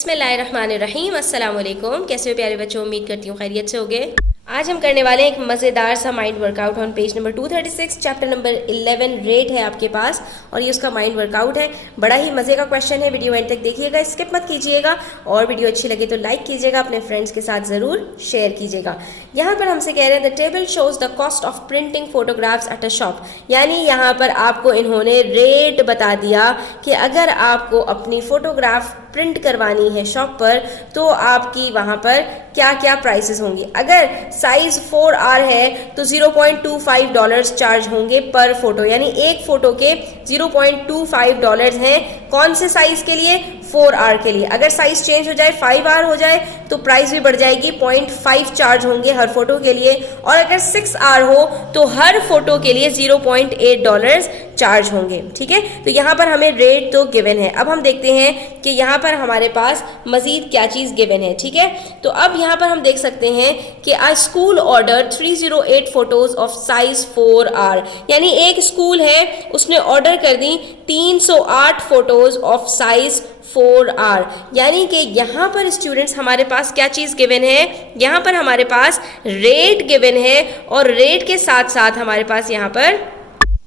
बिस्मिल्लाहिर्रहमानिर्रहीम। अस्सलाम वालेकुम। कैसे हो प्यारे बच्चों, उम्मीद करती हूँ खैरियत से होगे। आज हम करने वाले हैं एक मज़ेदार सा mind workout on page number 236, chapter number 11 rate है आपके पास और ये उसका माइंड वर्कआउट है। बड़ा ही मज़े का क्वेश्चन है, वीडियो एंड तक देखिएगा, स्किप मत कीजिएगा और वीडियो अच्छी लगे तो लाइक कीजिएगा, अपने फ्रेंड्स के साथ ज़रूर शेयर कीजिएगा। यहाँ पर हमसे कह रहे हैं the table shows the cost of printing photographs at a shop, यानी यहाँ पर आपको इन्होंने रेट बता दिया कि अगर आपको अपनी फ़ोटोग्राफ प्रिंट करवानी है शॉप पर तो आपकी वहाँ पर क्या क्या प्राइसेस होंगी। अगर साइज 4R है तो $0.25 चार्ज होंगे पर फोटो, यानी एक फ़ोटो के $0.25 हैं। कौन से साइज़ के लिए? 4R के लिए। अगर साइज़ चेंज हो जाए 5R हो जाए तो प्राइस भी बढ़ जाएगी, 0.5 चार्ज होंगे हर फोटो के लिए, और अगर 6R हो तो हर फोटो के लिए $0.8 चार्ज होंगे। ठीक है, तो यहाँ पर हमें रेट तो गिवन है। अब हम देखते हैं कि यहाँ पर हमारे पास मज़ीद क्या चीज़ गिवन है। ठीक है, तो अब यहाँ पर हम देख सकते हैं कि a school order 308 photos of size 4R, यानी एक स्कूल है उसने ऑर्डर कर दी 308 फोटोज़ ऑफ साइज 4R, यानी कि यहाँ पर स्टूडेंट्स हमारे पास क्या चीज़ गिवन है, यहाँ पर हमारे पास रेट गिवन है और रेट के साथ साथ हमारे पास यहाँ पर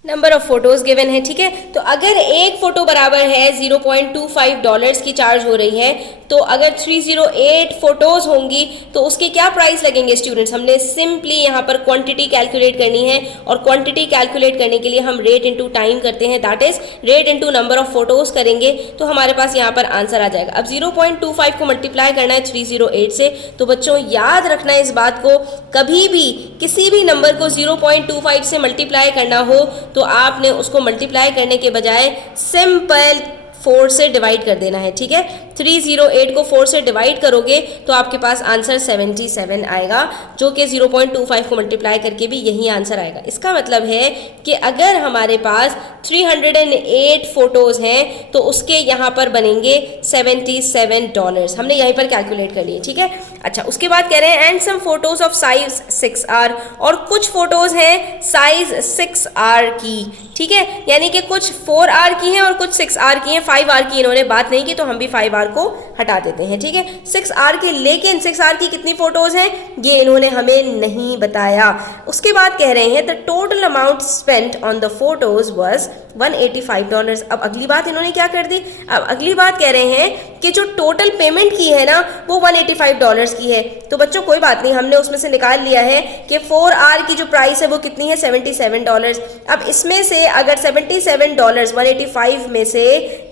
नंबर ऑफ फोटोज़ गिवन है। ठीक है, तो अगर एक फ़ोटो बराबर है $0.25 की चार्ज हो रही है, तो अगर 308 फोटोज़ होंगी तो उसके क्या प्राइस लगेंगे स्टूडेंट्स। हमने सिंपली यहाँ पर क्वांटिटी कैलकुलेट करनी है और क्वांटिटी कैलकुलेट करने के लिए हम रेट इनटू टाइम करते हैं, that is rate into number of photos करेंगे तो हमारे पास यहाँ पर आंसर आ जाएगा। अब 0.25 को मल्टीप्लाई करना है 308 से, तो बच्चों याद रखना है इस बात को, कभी भी किसी भी नंबर को 0.25 से मल्टीप्लाई करना हो तो आपने उसको मल्टीप्लाई करने के बजाय सिंपल 4 से डिवाइड कर देना है। ठीक है, 308 को 4 से डिवाइड करोगे तो आपके पास आंसर 77 आएगा, जो कि 0.25 को मल्टीप्लाई करके भी यही आंसर आएगा। इसका मतलब है कि अगर हमारे पास 308 फोटोज़ हैं तो उसके यहाँ पर बनेंगे $77, हमने यहीं पर कैलकुलेट कर लिए। ठीक है, अच्छा उसके बाद कह रहे हैं and some photos of size 6R, और कुछ फोटोज़ हैं साइज 6R की। ठीक है, यानी कि कुछ 4R की हैं और कुछ 6R की हैं, 5R की इन्होंने बात नहीं की तो हम भी 5R को हटा देते हैं। ठीक है, 6R की, लेकिन 6R की कितनी फोटोज़ हैं ये इन्होंने हमें नहीं बताया। उसके बाद कह रहे हैं the total amount spent on the photos was $185। अब अगली बात इन्होंने क्या कर दी, अब अगली बात कह रहे हैं कि जो टोटल पेमेंट की है ना वो $185 की है। तो बच्चों कोई बात नहीं, हमने उसमें से निकाल लिया है कि 4R की जो प्राइस है वो कितनी है, $77। अब इसमें से अगर $77 185 में से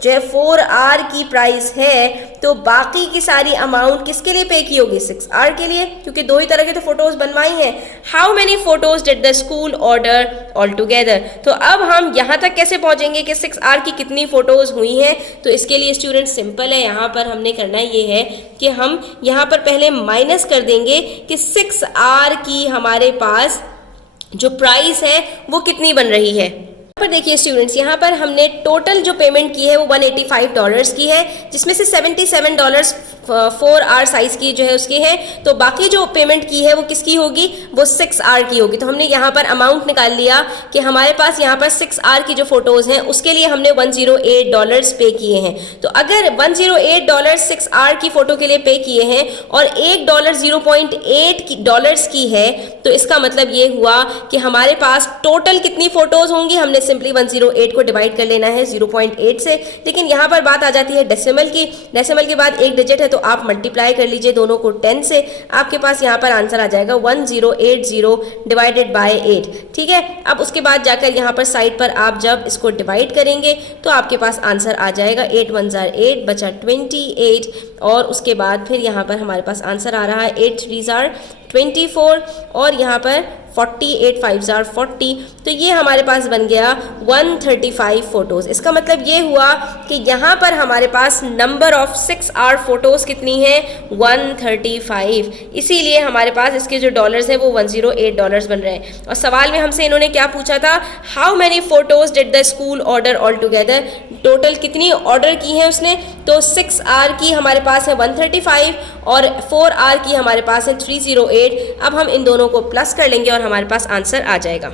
जो है 4R की प्राइस है तो बाकी की सारी अमाउंट किसके लिए पे की होगी, 6R के लिए, क्योंकि दो ही तरह के तो फोटोज बनवाई हैं। How many photos did the school order all together, तो अब हम यहाँ तक कैसे पहुँचेंगे कि 6R की कितनी फोटोज हुई हैं। तो इसके लिए स्टूडेंट सिंपल है, यहाँ पर हमने करना ये है कि हम यहाँ पर पहले माइनस कर देंगे कि 6R की हमारे पास जो प्राइस है वो कितनी बन रही है। पर देखिए स्टूडेंट्स, यहाँ पर हमने टोटल जो पेमेंट की है वो $185 की है, जिसमें से $77 4R साइज की जो है उसकी है, तो बाकी जो पेमेंट की है वो किसकी होगी, वो 6R की होगी। तो हमने यहाँ पर अमाउंट निकाल लिया कि हमारे पास यहाँ पर 6R की जो फोटोज़ हैं उसके लिए हमने $108 पे किए हैं। तो अगर $108 6R की फ़ोटो के लिए पे किए हैं और $1 $0.8 की है, तो इसका मतलब ये हुआ कि हमारे पास टोटल कितनी फ़ोटोज़ होंगी। हमने सिंपली 108 को डिवाइड कर लेना है 0.8 से, लेकिन यहाँ पर बात आ जाती है डेसिमल की। डेसिमल के बाद एक डिजिट है तो आप मल्टीप्लाई कर लीजिए दोनों को 10 से, आपके पास यहाँ पर आंसर आ जाएगा 1080 डिवाइडेड बाय 8। ठीक है, अब उसके बाद जाकर यहाँ पर साइड पर आप जब इसको डिवाइड करेंगे तो आपके पास आंसर आ जाएगा 8 1 8 बचा 28, और उसके बाद फिर यहाँ पर हमारे पास आंसर आ रहा है 8 3 24 और यहाँ पर 48 5 40। तो ये हमारे पास बन गया 135 फोटोज़। इसका मतलब ये हुआ कि यहाँ पर हमारे पास नंबर ऑफ 6R फोटोज़ कितनी है, 135। इसीलिए हमारे पास इसके जो डॉलर्स हैं वो $108 बन रहे हैं। और सवाल में हमसे इन्होंने क्या पूछा था, how many photos did the school order all together, total कितनी ऑर्डर की है उसने, तो 6R की हमारे पास है 135 और 4R की हमारे पास है 308। अब हम इन दोनों को प्लस कर लेंगे और हमारे पास आंसर आ जाएगा।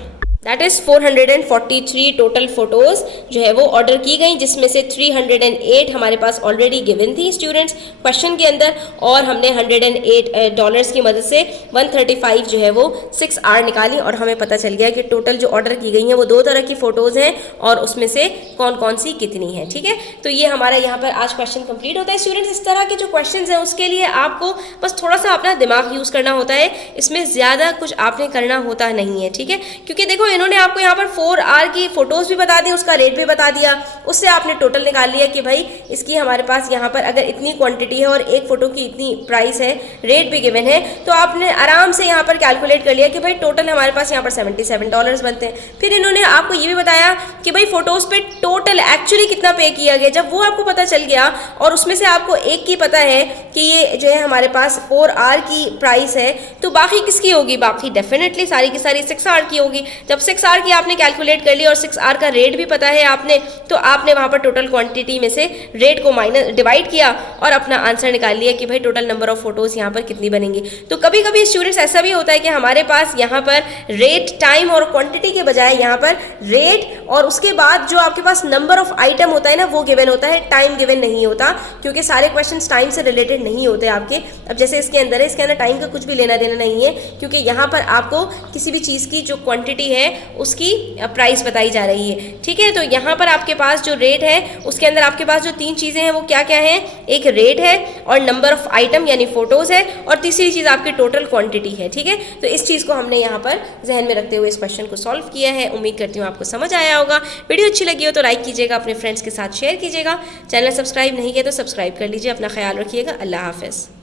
दैट इज़ 443 टोटल फ़ोटोज़ जो है वो ऑर्डर की गई, जिसमें से 308 हमारे पास ऑलरेडी गिवन थी स्टूडेंट्स क्वेश्चन के अंदर, और हमने $108 की मदद से 135 जो है वो 6R निकाली और हमें पता चल गया कि टोटल जो ऑर्डर की गई हैं वो 2 तरह की फ़ोटोज़ हैं और उसमें से कौन कौन सी कितनी है। ठीक है, तो ये हमारा यहाँ पर आज क्वेश्चन कंप्लीट होता है स्टूडेंट्स। इस तरह के जो क्वेश्चन हैं उसके लिए आपको बस थोड़ा सा अपना दिमाग यूज़ करना होता है, इसमें ज़्यादा कुछ आपने करना होता नहीं है। ठीक है, क्योंकि देखो इन्होंने आपको यहाँ पर 4R की फ़ोटोज़ भी बता दी, उसका रेट भी बता दिया, उससे आपने टोटल निकाल लिया कि भाई इसकी हमारे पास यहाँ पर अगर इतनी क्वांटिटी है और एक फ़ोटो की इतनी प्राइस है, रेट भी गिवन है, तो आपने आराम से यहाँ पर कैलकुलेट कर लिया कि भाई टोटल हमारे पास यहाँ पर $77 बनते हैं। फिर इन्होंने आपको ये भी बताया कि भाई फ़ोटोज़ पे टोटल एक्चुअली कितना पे किया गया। जब वो आपको पता चल गया और उसमें से आपको एक की पता है कि ये जो है हमारे पास 4R की प्राइस है, तो बाकी किसकी होगी? बाकी डेफिनेटली सारी की सारी 6R की होगी। जब 6R की आपने कैलकुलेट कर लिया और 6R का रेट भी पता है आपने, तो आपने वहाँ पर टोटल क्वांटिटी में से रेट को माइनस डिवाइड किया और अपना आंसर निकाल लिया कि भाई टोटल नंबर ऑफ फोटोज़ यहाँ पर कितनी बनेंगी। तो कभी कभी स्टूडेंट्स ऐसा भी होता है कि हमारे पास यहाँ पर रेट, टाइम और क्वांटिटी के बजाय यहाँ पर रेट और उसके बाद जो आपके पास नंबर ऑफ आइटम होता है ना वो गिवन होता है, टाइम गिवन नहीं होता, क्योंकि सारे क्वेश्चंस टाइम से रिलेटेड नहीं होते आपके। अब जैसे इसके अंदर है, इसके अंदर टाइम का कुछ भी लेना देना नहीं है, क्योंकि यहाँ पर आपको किसी भी चीज़ की जो क्वांटिटी है उसकी प्राइस बताई जा रही है। ठीक है, तो यहाँ पर आपके पास जो रेट है उसके अंदर आपके पास जो 3 चीज़ें हैं वो क्या क्या हैं? एक रेट है और नंबर ऑफ आइटम यानी फोटोज़ है, और तीसरी चीज़ आपकी टोटल क्वांटिटी है। ठीक है, तो इस चीज़ को हमने यहाँ पर जहन में रखते हुए इस क्वेश्चन को सॉल्व किया है। उम्मीद करती हूँ आपको समझ आया होगा। वीडियो अच्छी लगी हो तो लाइक कीजिएगा, अपने फ्रेंड्स के साथ शेयर कीजिएगा, चैनल सब्सक्राइब नहीं किया तो सब्सक्राइब कर लीजिए। अपना ख्याल रखिएगा। अल्लाह हाफ़िज़।